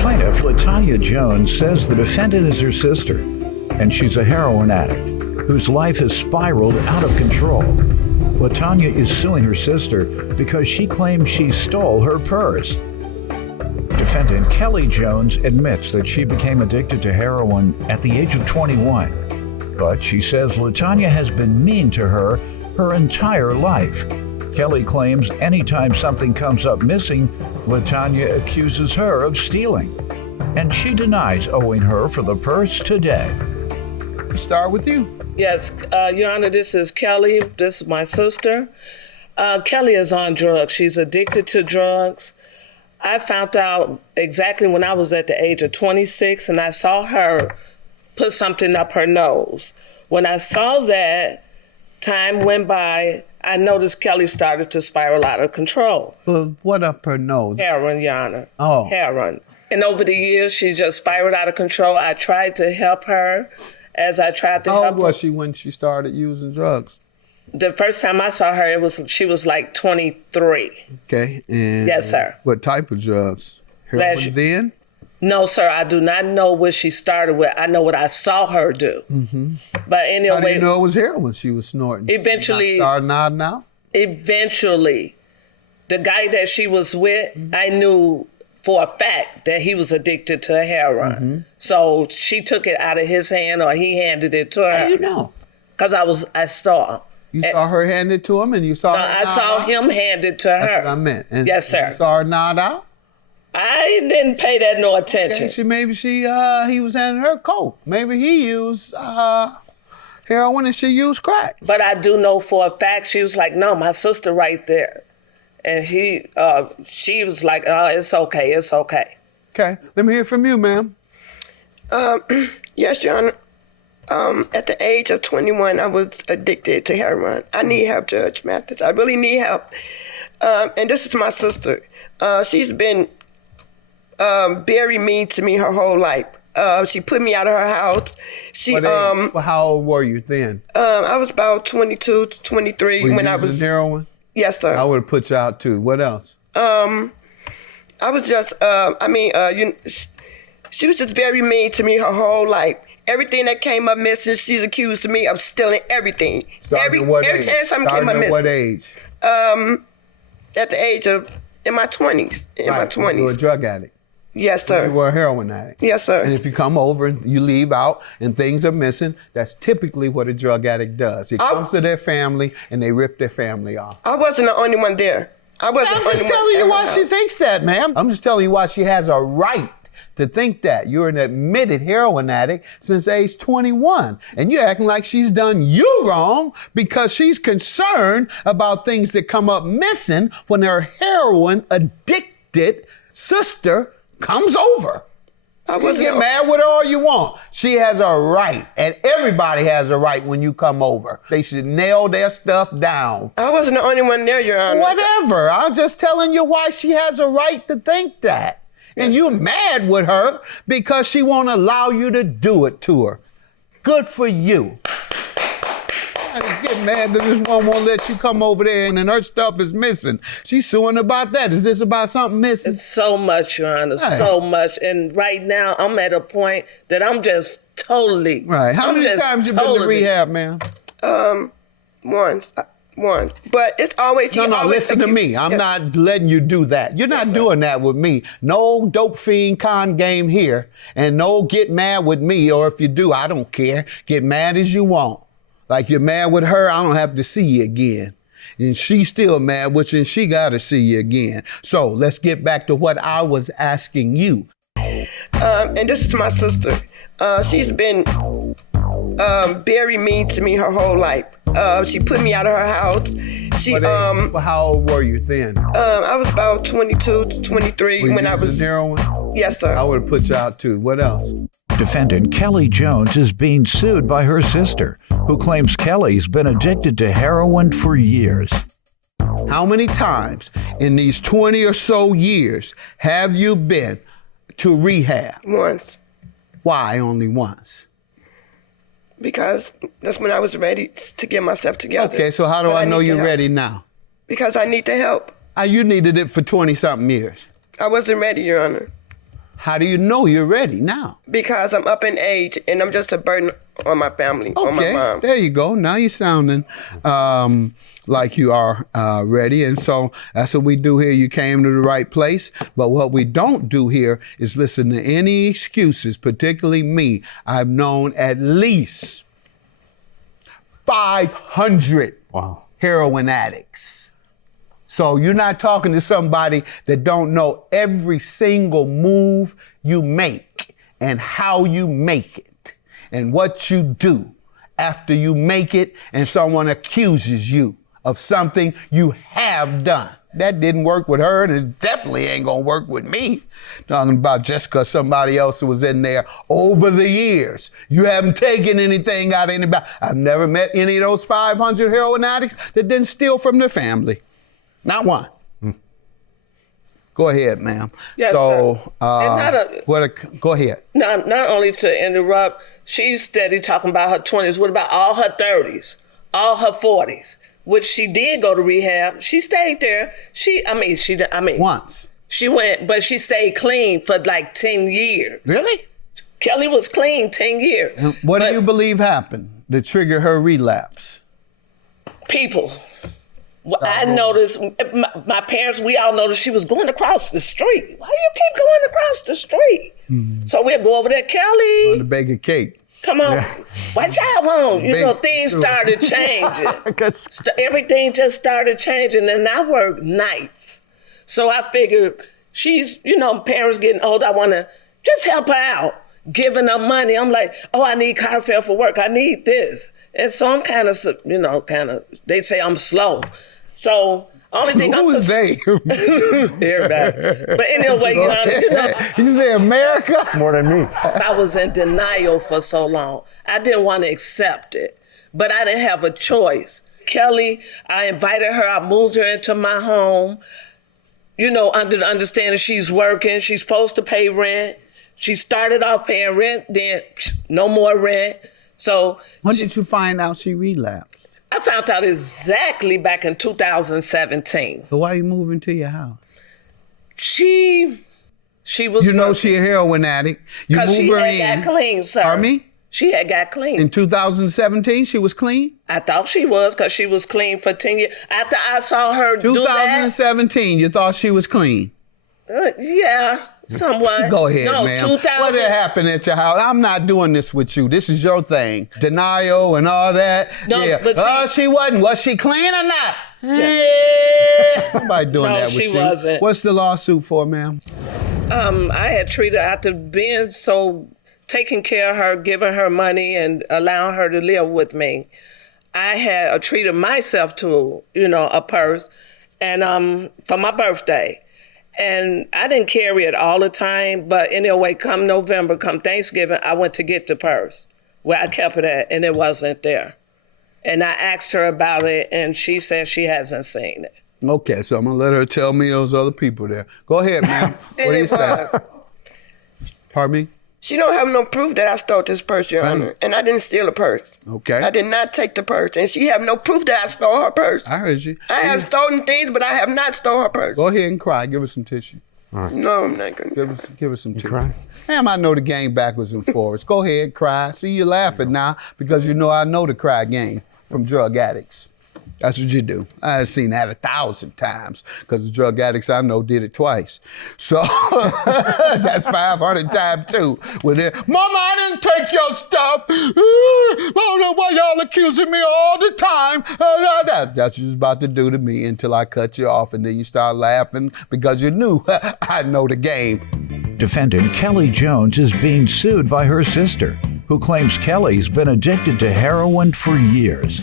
Plaintiff LaTanya Jones says the defendant is her sister, and she's a heroin addict whose life has spiraled out of control. LaTanya is suing her sister because she claims she stole her purse. Defendant Kelly Jones admits that she became addicted to heroin at the age of 21, but she says LaTanya has been mean to her entire life. Kelly claims anytime something comes up missing, LaTanya accuses her of stealing, and she denies owing her for the purse today. We start with you. Yes, Your Honor, this is Kelly. This is my sister. Kelly is on drugs. She's addicted to drugs. I found out exactly when I was at the age of 26, and I saw her put something up her nose. When I saw that, time went by, I noticed Kelly started to spiral out of control. Well, what up her nose? Heroin, Your Honor. Oh. Heroin. And over the years, she just spiraled out of control. I tried to help her as I tried to help her. How old was she when she started using drugs? The first time I saw her, she was like 23. Okay. And yes, sir. What type of drugs? Heroin then? No, sir. I do not know what she started with. I know what I saw her do. Mm-hmm. But anyway, how do you know it was heroin she was snorting? Eventually, started nodding out? Eventually, the guy that she was with, I knew for a fact that he was addicted to heroin. Mm-hmm. So she took it out of his hand, or he handed it to her. How do you know? Because I saw. You saw her hand it to him, and you saw. No, I saw him hand it to her. That's what I meant. And yes, sir. You saw her nod out. I didn't pay that no attention. Okay, maybe he was handing her coke. Maybe he used heroin and she used crack. But I do know for a fact she was like, no, my sister right there. And she was like, oh, it's okay, it's okay. Okay, let me hear from you, ma'am. Yes, Your Honor. At the age of 21, I was addicted to heroin. I need help, Judge Mathis. I really need help. And this is my sister. She's been very mean to me her whole life. She put me out of her house. Well, how old were you then? I was about 22, 23 when I was using heroin. Yes, sir. I would have put you out too. What else? I was just, she was just very mean to me her whole life. Everything that came up missing, she's accused me of stealing everything. Every time something came up missing. What age? At the age of, in my 20s. You were a drug addict. Yes, sir. You were a heroin addict. Yes, sir. And if you come over and you leave out and things are missing, that's typically what a drug addict does. It comes to their family and they rip their family off. I wasn't the only one there. I'm just telling you why she thinks that, ma'am. I'm just telling you why she has a right to think that. You're an admitted heroin addict since age 21. And you're acting like she's done you wrong because she's concerned about things that come up missing when her heroin addicted sister comes over. You get mad with her all you want. She has a right, and everybody has a right when you come over. They should nail their stuff down. I wasn't the only one there, Your Honor. Whatever. I'm just telling you why she has a right to think that. And you're mad with her because she won't allow you to do it to her. Good for you. I just get mad because this one won't let you come over there and then her stuff is missing. She's suing about that. Is this about something missing? It's so much, Your Honor, so much. And right now, I'm at a point that I'm just totally... Right. How many times you been to rehab, ma'am? Once. But it's always... No, listen to me. I'm not letting you do that. You're not doing that with me. No dope fiend con game here. And no get mad with me, or if you do, I don't care. Get mad as you want. Like you're mad with her, I don't have to see you again. And she's still mad, and she got to see you again. So let's get back to what I was asking you. And this is my sister. She's been very mean to me her whole life. She put me out of her house. How old were you then? I was about 22, 23 when I was... heroin? Yes, sir. I would have put you out too. What else? Defendant Kelly Jones is being sued by her sister, who claims Kelly's been addicted to heroin for years. How many times in these 20 or so years have you been to rehab? Once. Why only once? Because that's when I was ready to get myself together. Okay, so how do I know you're ready now? Because I need the help. You needed it for 20-something years. I wasn't ready, Your Honor. How do you know you're ready now? Because I'm up in age and I'm just a burden on my family, on my mom. There you go. Now you're sounding like you are ready. And so that's what we do here. You came to the right place. But what we don't do here is listen to any excuses, particularly me. I've known at least 500 heroin addicts. So you're not talking to somebody that don't know every single move you make and how you make it and what you do after you make it and someone accuses you of something you have done. That didn't work with her, and it definitely ain't gonna work with me. Talking about just because somebody else was in there over the years. You haven't taken anything out of anybody. I've never met any of those 500 heroin addicts that didn't steal from their family. Not one. Go ahead, ma'am. Yes, so, sir. Go ahead. Not only to interrupt, she's steady talking about her 20s. What about all her 30s, all her 40s? Which she did go to rehab. She stayed there. Once. She went, but she stayed clean for like 10 years. Really? Kelly was clean 10 years. And what do you believe happened to trigger her relapse? People. Well, I noticed, my parents, we all noticed she was going across the street. Why you keep going across the street? Mm-hmm. So we'd go over there, Kelly. On to bake a cake. Come on. What y'all want? You know, things started changing. Everything just started changing, and I work nights. So I figured she's, parents getting old. I want to just help her out, giving her money. I'm like, oh, I need car fare for work. I need this. And so I'm kind of, they say I'm slow. So only thing Who was they? Everybody. But anyway, You say America? It's more than me. I was in denial for so long. I didn't want to accept it, but I didn't have a choice. Kelly, I invited her, I moved her into my home, under the understanding she's working, she's supposed to pay rent. She started off paying rent, then no more rent. So when did you find out she relapsed? I found out exactly back in 2017. So why are you moving to your house? She was she a heroin addict. Because she had got clean, sir. Pardon me? She had got clean. In 2017, she was clean? I thought she was, because she was clean for 10 years. After I saw her do that. 2017, you thought she was clean? Yeah, somewhat. Go ahead, no, ma'am. 2000. What did happen at your house? I'm not doing this with you. This is your thing. Denial and all that. No, yeah. but she wasn't. Was she clean or not? Yeah. Nobody doing that with you. No, she wasn't. What's the lawsuit for, ma'am? I had treated her after being so taking care of her, giving her money and allowing her to live with me. I had treated myself to, a purse and for my birthday. And I didn't carry it all the time, but anyway, come November, come Thanksgiving, I went to get the purse where I kept it at, and it wasn't there. And I asked her about it, and she said she hasn't seen it. Okay, so I'm going to let her tell me those other people there. Go ahead, ma'am. What do you say? Pardon me? She don't have no proof that I stole this purse, Your Honor. And I didn't steal a purse. Okay. I did not take the purse. And she have no proof that I stole her purse. I heard you. I have stolen things, but I have not stole her purse. Go ahead and cry. Give her some tissue. Right. No, I'm not going to. Give her some tissue. Cry? Ma'am, I know the game backwards and forwards. Go ahead, cry. See, you laughing now because I know the cry game from drug addicts. That's what you do. I've seen that 1,000 times because the drug addicts I know did it twice. So that's 500 times too. When Mama, I didn't take your stuff. I don't know why y'all accusing me all the time. That's what you was about to do to me until I cut you off, and then you start laughing because you knew I know the game. Defendant Kelly Jones is being sued by her sister, who claims Kelly's been addicted to heroin for years.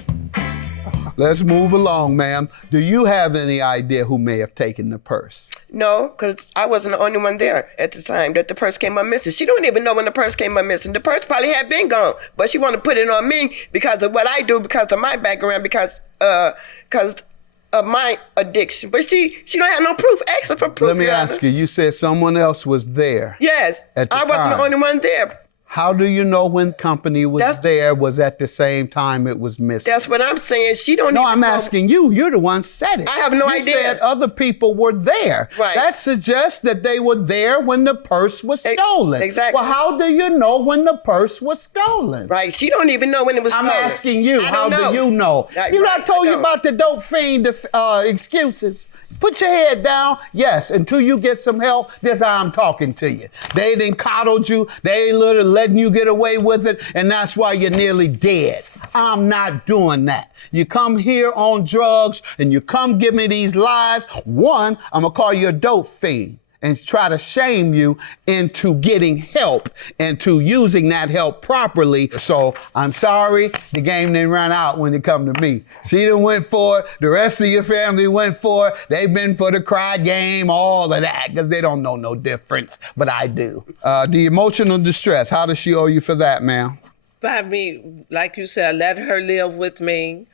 Let's move along, ma'am. Do you have any idea who may have taken the purse? No, because I wasn't the only one there at the time that the purse came up missing. She don't even know when the purse came up missing. The purse probably had been gone, but she want to put it on me because of what I do, because of my background, because of my addiction. But she don't have no proof. Ask her for proof. Let me ask you. You said someone else was there. Yes, at the I wasn't time. the only one there. How do you know when company was was at the same time it was missing? That's what I'm saying. She don't No, even I'm know. asking you. You're the one said it. I have no you idea. Said other people were there. Right. That suggests that they were there when the purse was stolen. Exactly. Well, how do you know when the purse was stolen? Right. She don't even know when it was I'm stolen. asking you. I How don't know. do you know? You know, I told you about the dope fiend excuses. Put your head down. Yes, until you get some help, that's how I'm talking to you. They done coddled you. They ain't letting you get away with it, and that's why you're nearly dead. I'm not doing that. You come here on drugs, and you come give me these lies. One, I'm going to call you a dope fiend and try to shame you into getting help and to using that help properly. So I'm sorry, the game didn't run out when it come to me. She done went for it. The rest of your family went for it. They've been for the cry game, all of that, because they don't know no difference, but I do. The emotional distress, how does she owe you for that, ma'am? By me, like you said, I let her live with me,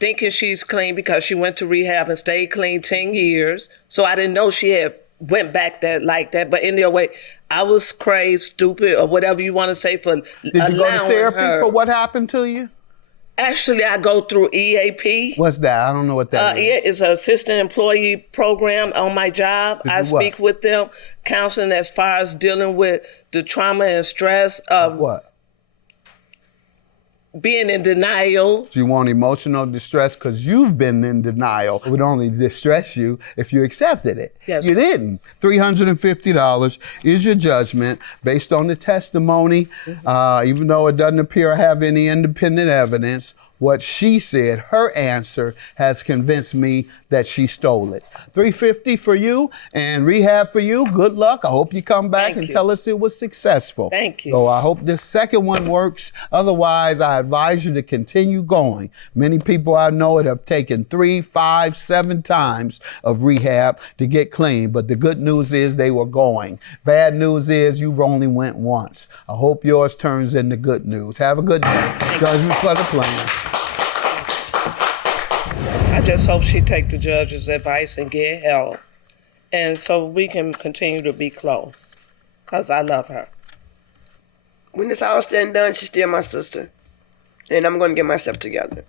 thinking she's clean because she went to rehab and stayed clean 10 years. So I didn't know she had went back that like that, but in their way, I was crazy, stupid, or whatever you want to say for Did you go to allowing therapy her. for what happened to you? Actually, I go through EAP. What's that? I don't know what that is. Yeah, it's an assistant employee program on my job. To I do what? speak with them, counseling as far as dealing with the trauma and stress of What? being in denial. Do you want emotional distress because you've been in denial? It would only distress you if you accepted it. Yes. You didn't. $350 is your judgment based on the testimony, even though it doesn't appear to have any independent evidence. What she said, her answer, has convinced me that she stole it. $350 for you and rehab for you. Good luck. I hope you come back Thank and you. tell us it was successful. Thank you. So I hope this second one works. Otherwise, I advise you to continue going. Many people I know have taken 3, 5, 7 times of rehab to get clean. But the good news is they were going. Bad news is you've only went once. I hope yours turns into good news. Have a good day. Judgment for the plaintiff. I just hope she take the judge's advice and get help, and so we can continue to be close, because I love her. When it's all said and done, she's still my sister. And I'm going to get myself together.